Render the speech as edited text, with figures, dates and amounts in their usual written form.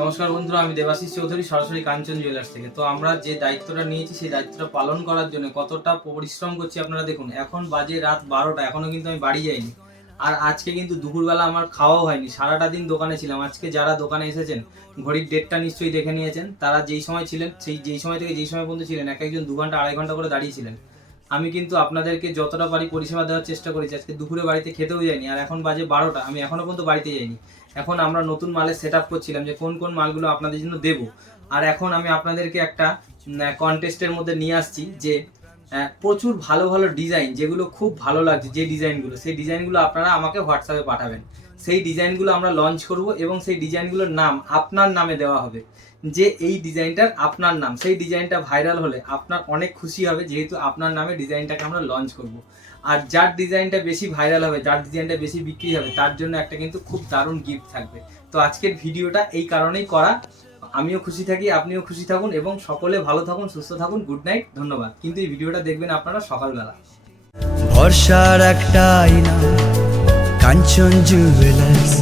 নমস্কার বন্ধুরা, আমি দেবাশিস চৌধুরী, সরাসরি কাঞ্চন জুয়েলার্স থেকে। তো আমরা যে দায়িত্বটা নিয়েছি সেই দায়িত্বটা পালন করার জন্য কতটা পরিশ্রম করছি আপনারা দেখুন। এখন বাজে রাত 12টা, এখনো কিন্তু আমি বাড়ি যাইনি। আর আজকে কিন্তু দুপুরবেলা আমার খাওয়াও হয়নি, সারাটা দিন দোকানে ছিলাম। আজকে যারা দোকানে এসেছেন, ঘড়ির ডেটটা নিশ্চয়ই দেখে নিয়েছেন। তারা যেই সময় ছিলেন, যেই সময় থেকে যেই সময় পর্যন্ত ছিলেন, এক একজন 2 ঘন্টা 2.5 ঘন্টা করে দাঁড়িয়েছিলেন। আমি কিন্তু আপনাদেরকে যতটা পারি পরিষেবা দেওয়ার চেষ্টা করেছি। আজকে দুপুরে বাড়িতে খেতেও যাইনি, আর এখন বাজে 12টা, আমি এখনো পর্যন্ত বাড়িতে যাইনি। এখন আমরা নতুন মালের সেট আপ করছিলাম যে কোন কোন মালগুলো আপনাদের জন্য দেবো। আর এখন আমি আপনাদেরকে একটা কন্টেস্টের মধ্যে নিয়ে আসছি যে প্রচুর ভালো ভালো ডিজাইন, যেগুলো খুব ভালো লাগছে, যে ডিজাইনগুলো, সেই ডিজাইনগুলো আপনারা আমাকে হোয়াটসঅ্যাপে পাঠাবেন। সেই ডিজাইনগুলো আমরা লঞ্চ করব এবং সেই ডিজাইনগুলোর নাম আপনার নামে দেওয়া হবে, যে এই ডিজাইনটার আপনার নাম। সেই ডিজাইনটা ভাইরাল হলে আপনার অনেক খুশি হবে, যেহেতু আপনার নামে ডিজাইনটাকে আমরা লঞ্চ করব। আর যার ডিজাইনটা বেশি ভাইরাল হবে, যার ডিজাইনটা বেশি বিক্রি হবে, তার জন্য একটা কিন্তু খুব দারুণ গিফট থাকবে। তো আজকের ভিডিওটা এই কারণেই করা। আমিও খুশি থাকি, আপনিও খুশি থাকুন এবং সকলে ভালো থাকুন, সুস্থ থাকুন। গুড নাইট, ধন্যবাদ। কিন্তু এই ভিডিওটা দেখবেন আপনারা সকালবেলা। ভরসার একটা আয়না, কাঞ্চন জুয়েলার্স।